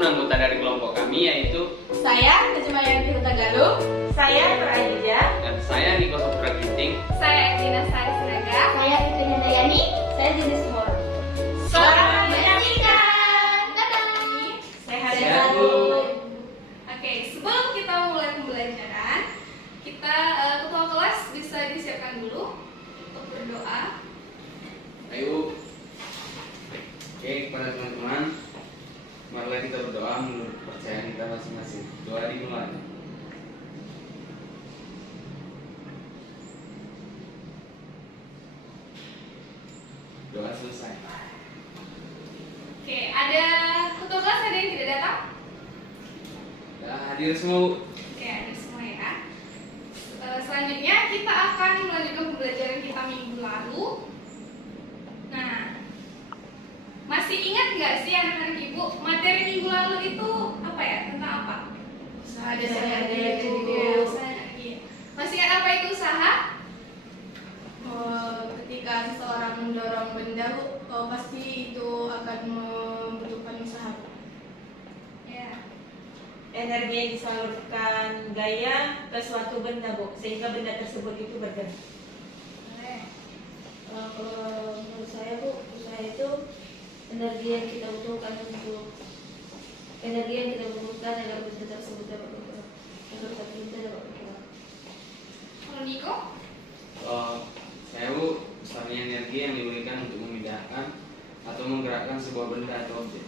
Adapun anggota dari kelompok kami yaitu Saya Najmayanti Huta Galung. Saya Praijah. dan saya Niko Saputra Ginting. Saya Edina Sari Sinaga. Saya Fitri Handayani. Saya Jenis Mora. Selamat menyaksikan. Dadah. Sehat Sehat, selalu. Bu. Oke, sebelum kita mulai pembelajaran, kita ketua kelas bisa disiapkan dulu untuk berdoa. Ayo. Oke, kepada teman-teman, marilah kita berdoa menurut kepercayaan kita masing-masing. Doa dimulai. Doa selesai. Oke, ada ketua kelas ada yang tidak datang? Ya, hadir semua, Bu. Oke, ada semua ya. Selanjutnya kita akan melanjutkan pembelajaran kita minggu lalu. Nah, masih ingat nggak sih anak-anak ibu materi minggu lalu itu apa ya? Tentang apa? Usaha dasar energi. Usaha energi. Masih ingat apa itu usaha? Ketika seseorang mendorong benda, pasti itu akan membutuhkan usaha. Ya. Energi yang disalurkan gaya ke suatu benda, Bu, sehingga benda tersebut itu bergerak. Boleh. Kalau menurut saya, Bu, usaha itu energi yang kita butuhkan agar benda tersebut dapat bergerak, agar satu benda dapat bergerak. Kalau Niko? Saya, Bu, besarnya energi yang diberikan untuk memindahkan atau menggerakkan sebuah benda atau objek.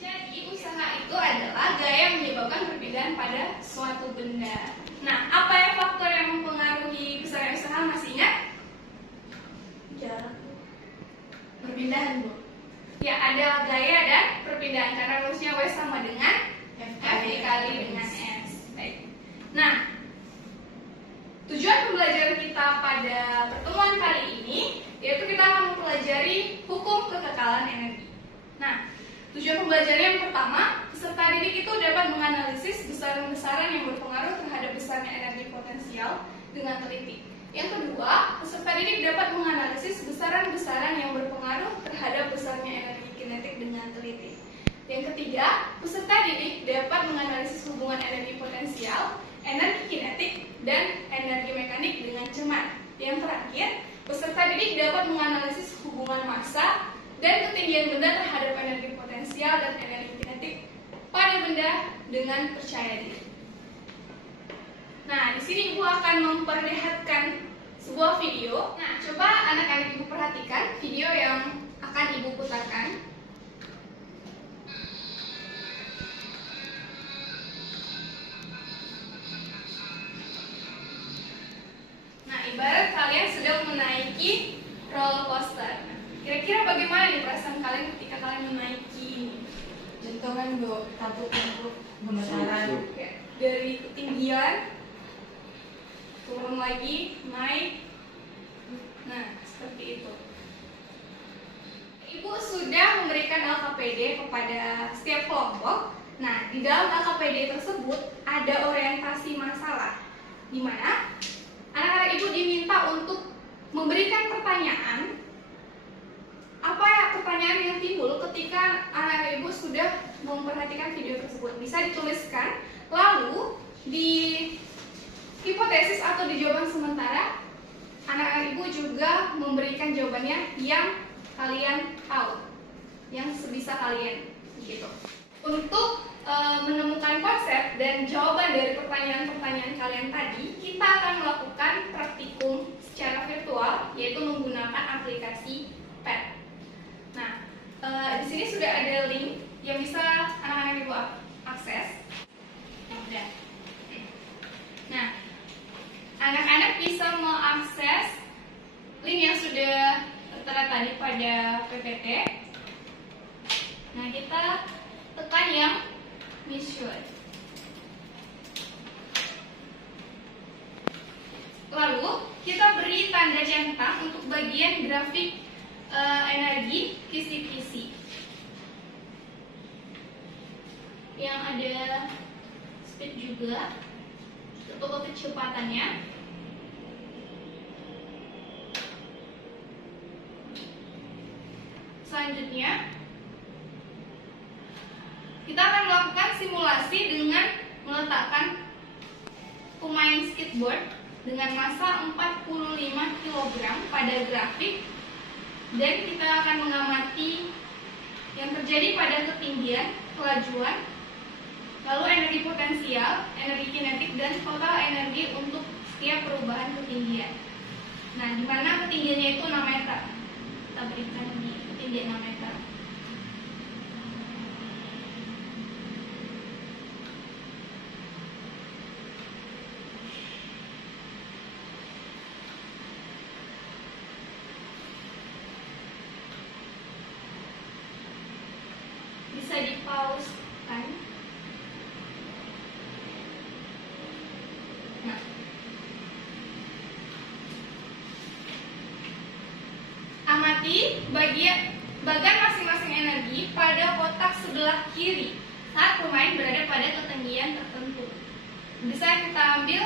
Jadi usaha itu adalah gaya yang menyebabkan perpindahan pada suatu benda. Nah, apa ya faktor yang mempengaruhi besarnya usaha? Masih ingat? Jarak. Perpindahan, Bu. Ya, ada gaya dan perpindahan karena rumusnya W sama dengan F dikali dengan S. Baik. Nah, tujuan pembelajaran kita pada pertemuan kali ini yaitu kita akan mempelajari hukum kekekalan energi. Nah, tujuan pembelajaran yang pertama, peserta didik itu dapat menganalisis besaran-besaran yang berpengaruh terhadap besarnya energi potensial dengan teliti. Yang kedua, peserta didik dapat menganalisis besaran-besaran yang berpengaruh terhadap besarnya energi kinetik dengan teliti. Yang ketiga, peserta didik dapat menganalisis hubungan energi potensial, energi kinetik, dan energi mekanik dengan cermat. Yang terakhir, peserta didik dapat menganalisis hubungan massa dan ketinggian benda terhadap energi potensial dan energi kinetik pada benda dengan percaya diri. Nah, di sini Ibu akan memperlihatkan sebuah video. Nah, coba anak-anak Ibu perhatikan video yang akan Ibu putarkan. Nah, ibarat kalian sedang menaiki roller coaster. Nah, kira-kira bagaimana nih perasaan kalian ketika kalian menaiki ini? Jantungan, Bu, takut gemetaran. Oke, dari ketinggian turun lagi, naik. Nah, seperti itu. Ibu sudah memberikan LKPD kepada setiap kelompok. Nah, di dalam LKPD tersebut ada orientasi masalah, di mana anak-anak ibu diminta untuk memberikan pertanyaan. Apa ya pertanyaan yang timbul ketika anak-anak ibu sudah memperhatikan video tersebut? Bisa dituliskan, lalu di hipotesis atau di jawaban sementara, anak-anak ibu juga memberikan jawabannya yang kalian tahu, yang sebisa kalian, gitu. Untuk menemukan konsep dan jawaban dari pertanyaan-pertanyaan kalian tadi, kita akan melakukan praktikum secara virtual, yaitu menggunakan aplikasi PET. Nah, di sini sudah ada link yang bisa anak-anak ibu akses. Nah, anak-anak bisa mengakses link yang sudah tertera tadi pada PPT. Nah, kita tekan yang mission. Lalu kita beri tanda centang untuk bagian grafik energi kisi-kisi yang ada speed juga untuk kecepatannya. Selanjutnya kita kita akan melakukan simulasi dengan meletakkan pemain skateboard dengan massa 45 kg pada grafik, dan kita akan mengamati yang terjadi pada ketinggian, kelajuan, lalu energi potensial, energi kinetik, dan total energi untuk setiap perubahan ketinggian. Nah, di mana ketinggiannya itu 6 meter. Kita berikan di ketinggian 6 meter. Bisa di-pause kan? Nah, amati bagian masing-masing energi pada kotak sebelah kiri saat pemain berada pada ketinggian tertentu. Bisa kita ambil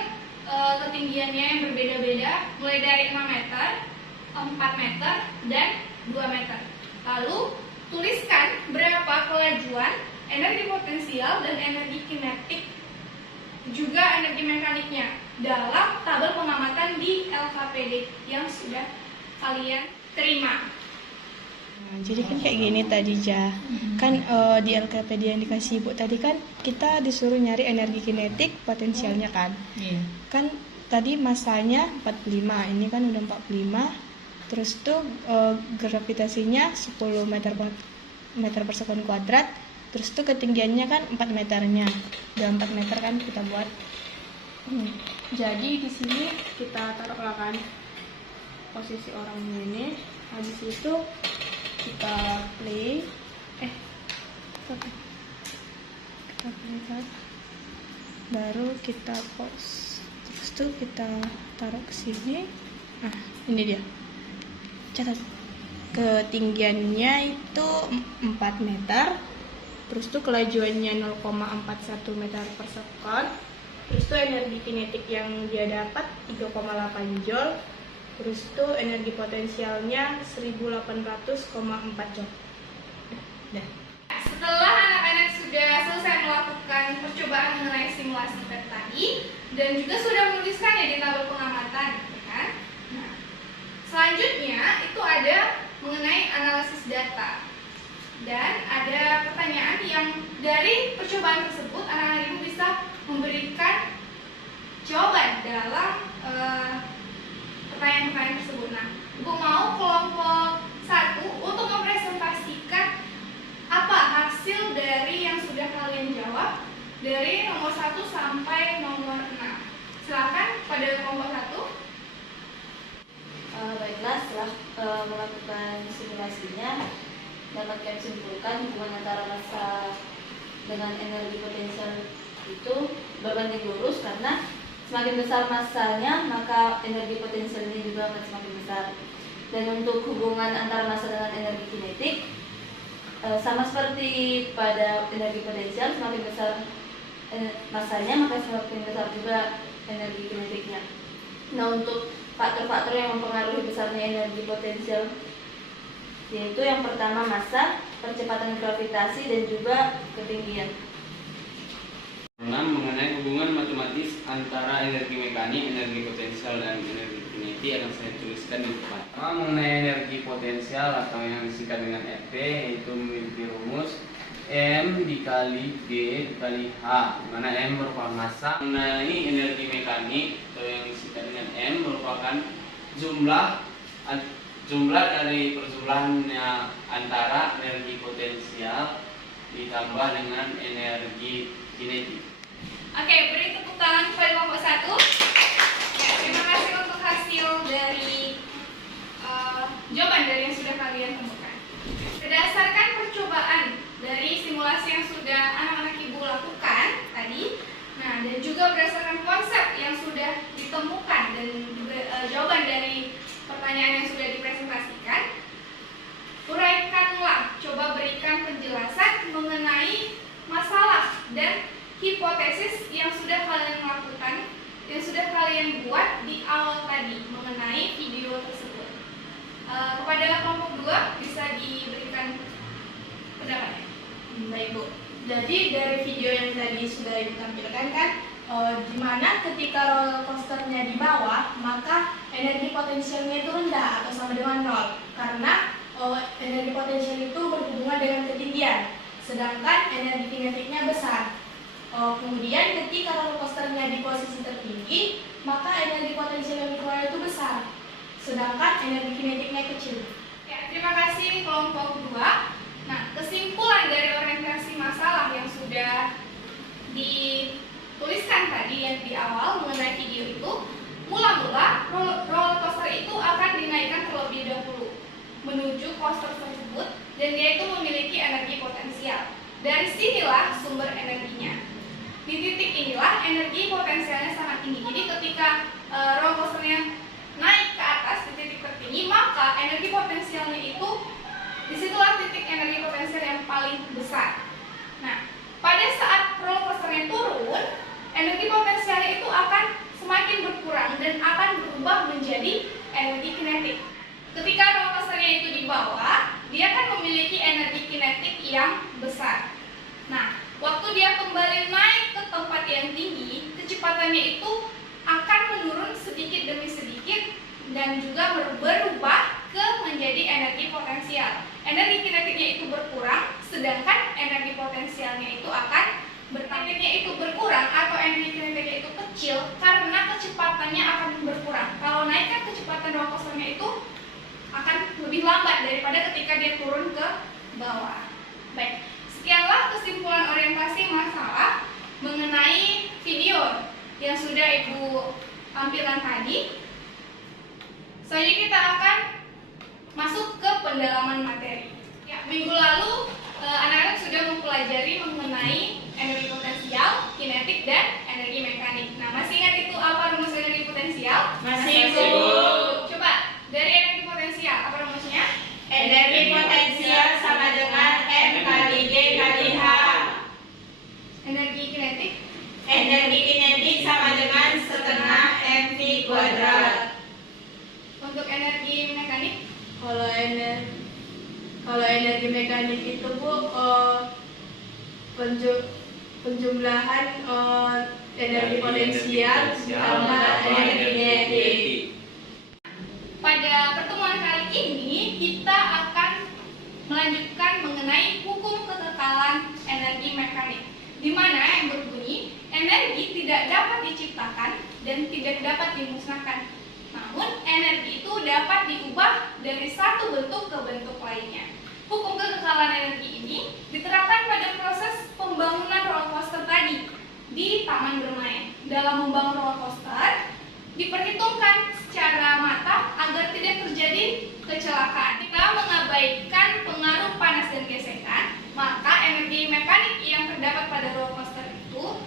ketinggiannya yang berbeda-beda, mulai dari 6 meter, 4 meter, dan 2 meter. Lalu tuliskan berapa kelajuan, energi potensial, dan energi kinetik, juga energi mekaniknya dalam tabel pengamatan di LKPD yang sudah kalian terima. Nah, jadi kan kayak gini tadi kan di LKPD yang dikasih Ibu tadi kan kita disuruh nyari energi kinetik potensialnya kan. Kan tadi masanya 45, ini kan udah 45. Terus tuh gravitasinya 10 meter per sekund kuadrat. Terus tuh ketinggiannya kan 4 meternya. Udah 4 meter kan kita buat. Jadi di sini kita taruhlah kan posisi orangnya ini. Habis itu kita play. Kita play kan. Baru kita pause. Terus tuh kita taruh ke sini. Nah, ini dia. Catat. Ketinggiannya itu 4 meter. Terus tuh kelajuannya 0,41 meter per second. Terus tuh energi kinetik yang dia dapat 3,8 joule. Terus tuh energi potensialnya 1800,4 joule. Dah. Setelah anak-anak sudah selesai melakukan percobaan mengenai simulasi tadi dan juga sudah menuliskannya di tabel pengamatan, kan? Nah, selanjutnya itu ada mengenai analisis data. Dan ada pertanyaan yang dari percobaan tersebut anak-anak ibu bisa memberikan jawaban dalam pertanyaan-pertanyaan tersebut. Nah, ibu mau kelompok 1 untuk mempresentasikan apa hasil dari yang sudah kalian jawab dari nomor 1 sampai nomor 6. Silakan pada kelompok 1. Baiklah, setelah melakukan simulasinya, dapat kami simpulkan hubungan antara massa dengan energi potensial itu berbanding lurus, karena semakin besar massanya maka energi potensialnya juga akan semakin besar. Dan untuk hubungan antara massa dengan energi kinetik sama seperti pada energi potensial, semakin besar massanya maka semakin besar juga energi kinetiknya. Nah, untuk faktor-faktor yang mempengaruhi besarnya energi potensial yaitu yang pertama massa, percepatan gravitasi, dan juga ketinggian. 6. Mengenai hubungan matematis antara energi mekanik, energi potensial, dan energi kinetik akan saya tuliskan di depan. Mengenai energi potensial atau yang disingkat dengan EP, yaitu memiliki rumus M dikali G dikali H, di mana M merupakan massa. Mengenai energi mekanik atau yang disingkat dengan M merupakan jumlah dari perjumlahannya antara energi potensial ditambah dengan energi kinetik. Oke, beri tepuk tangan kepada kelompok 1. Ya, terima kasih untuk hasil dari jawaban dari yang sudah kalian temukan. Berdasarkan percobaan dari simulasi yang sudah anak-anak ibu lakukan tadi, nah, dan juga berdasarkan konsep yang sudah ditemukan dan juga jawaban dari pertanyaan yang sudah dipresentasikan, uraikanlah, coba berikan penjelasan mengenai masalah dan hipotesis yang sudah kalian lakukan, yang sudah kalian buat di awal tadi mengenai video tersebut. Kepada kelompok 2 bisa diberikan pendapatnya. Baik Bu. Jadi dari video yang tadi sudah Ibu tampilkan kan, di mana ketika roller coasternya di bawah, maka energi potensialnya itu rendah atau sama dengan nol, karena energi potensial itu berhubungan dengan ketinggian, sedangkan energi kinetiknya besar. Kemudian ketika roller coasternya di posisi tertinggi, maka energi potensial yang dikeluarkan itu besar, sedangkan energi kinetiknya kecil. Ya, terima kasih kelompok 2. Nah, kesimpulan dari orientasi masalah yang sudah dituliskan tadi yang di awal mengenai video itu, mula-mula roller coaster itu akan dinaikkan terlebih dahulu menuju coaster tersebut, dan dia itu memiliki energi potensial. Dari sinilah sumber energinya. Di titik inilah energi potensialnya sangat tinggi. Jadi ketika roller coasternya naik ke atas di titik tertinggi, maka energi potensialnya itu disitulah titik energi potensial yang paling besar. Nah, pada saat roller coasternya turun, energi potensialnya itu akan semakin berkurang dan akan berubah menjadi energi kinetik. Ketika roller coasternya itu di bawah, dia akan memiliki energi kinetik yang besar. Nah, waktu dia kembali naik ke tempat yang tinggi, kecepatannya itu akan menurun sedikit demi sedikit dan juga berubah ke menjadi energi potensial. Energi kinetiknya itu berkurang, sedangkan energi potensialnya itu akan berkurang atau energi kinetiknya itu kecil karena kecepatannya akan berkurang. Kalau naik kan kecepatan roller coasternya itu akan lebih lambat daripada ketika dia turun ke bawah. Baik, sekianlah kesimpulan orientasi masalah mengenai video yang sudah Ibu tampilkan tadi. Selanjutnya kita akan masuk ke pendalaman materi. Ya, minggu lalu anak-anak sudah mempelajari mengenai energi potensial, kinetik, dan energi mekanik. Nah, masih ingat itu apa rumus energi potensial? Masih, Bu. Coba dari energi potensial apa rumusnya? Energi potensial sama dengan M kali G kali H. Energi kinetik? Energi kinetik sama dengan setengah mv kuadrat. Untuk energi mekanik? Kalau energi mekanik itu Bu, penjumlahan energi potensial sama energi kinetik. Pada pertemuan kali ini kita akan melanjutkan mengenai hukum kekekalan energi mekanik, di mana yang berbunyi energi tidak dapat diciptakan dan tidak dapat dimusnahkan. Namun, energi itu dapat diubah dari satu bentuk ke bentuk lainnya. Hukum kekekalan energi ini diterapkan pada proses pembangunan roller coaster tadi di taman bermain. Dalam membangun roller coaster, diperhitungkan secara matang agar tidak terjadi kecelakaan. Kita mengabaikan pengaruh panas dan gesekan, maka energi mekanik yang terdapat pada roller coaster itu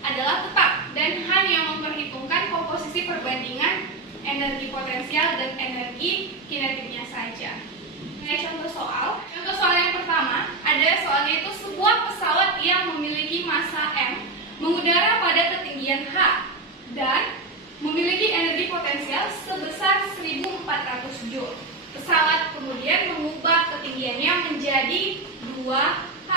adalah tetap dan hanya memperhitungkan komposisi perbandingan energi potensial dan energi kinetiknya saja. Nah, contoh soal yang pertama, ada soalnya itu sebuah pesawat yang memiliki massa M mengudara pada ketinggian H dan memiliki energi potensial sebesar 1400 Joule. Pesawat kemudian mengubah ketinggiannya menjadi 2H.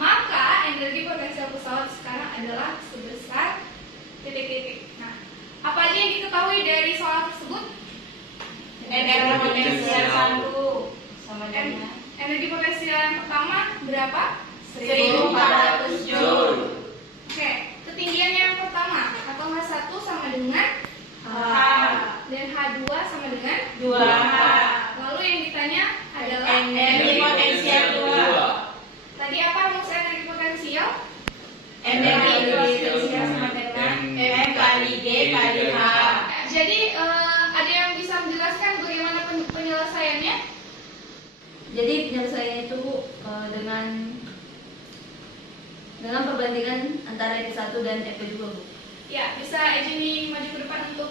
Maka energi potensial pesawat sekarang adalah sebesar titik-titik. Nah, apa aja yang diketahui dari soal tersebut? Energi potensial 1 sama dengan Energi potensial yang pertama berapa? 1400 Joule. Oke, ketinggian yang pertama atau H1 sama dengan H dan H2 sama dengan 2H. Lalu yang ditanya adalah Energi potensial 2. tadi apa rumus energi potensial? Energi potensial sama dengan M kali G kali H. Jadi ada yang bisa menjelaskan bagaimana penyelesaiannya? Jadi penyelesaiannya itu dengan perbandingan antara EP1 dan EP2, Bu. Ya, bisa Ejeni maju ke depan untuk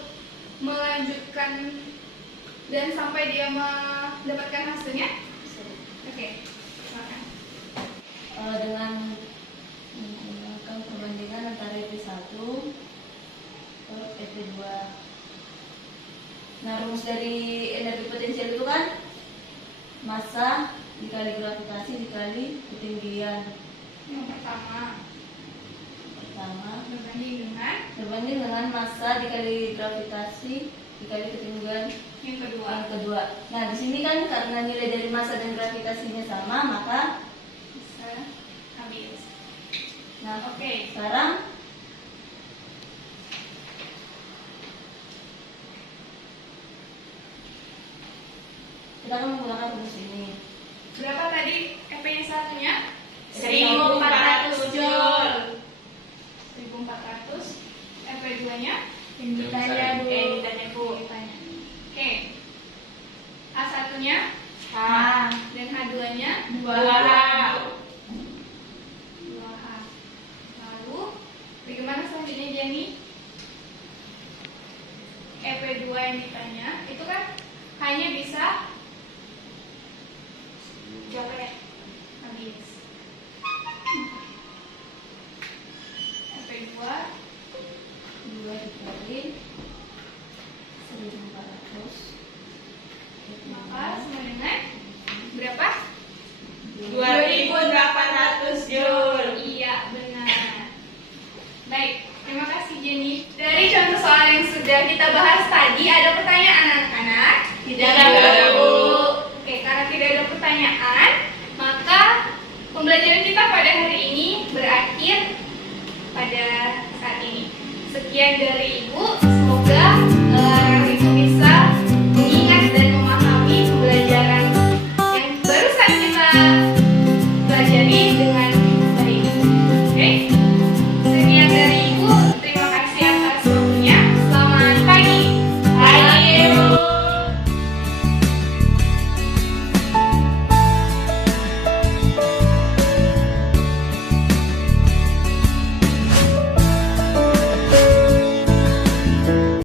melanjutkan dan sampai dia mendapatkan hasilnya. Oke, silakan. Dengan menggunakan perbandingan antara EP1 ke EP2. Nah, rumus dari energi potensial itu kan massa dikali gravitasi dikali ketinggian. Yang pertama, berbanding dengan massa dikali gravitasi dikali ketinggian yang kedua. yang kedua. Nah, di sini kan karena nilai dari massa dan gravitasinya sama, maka Bisa habis. nah Oke. sekarang kita akan menggunakan rumus ini. Berapa tadi EP-nya satunya? 1400 joule. 1400. EP2-nya? Yang ditanya Bu. Ditanya Bu. Ditanya. Oke. A1-nya? H. Dan H2-nya? 2H. 2H. Lalu, bagaimana selanjutnya Jenny? EP2 yang ditanya, itu kan hanya bisa berapa ya? Habis. EP2 2 dikali 1400 maka sama dengan berapa? 2800 joule. Iya, benar. Baik, terima kasih Jenny. Dari contoh soal yang sudah kita bahas tadi, ada pertanyaan anak-anak? Tidak ada, Bu. Oke, karena tidak ada pertanyaan, maka pembelajaran kita pada hari ini berakhir pada saat ini. Sekian dari Ibu.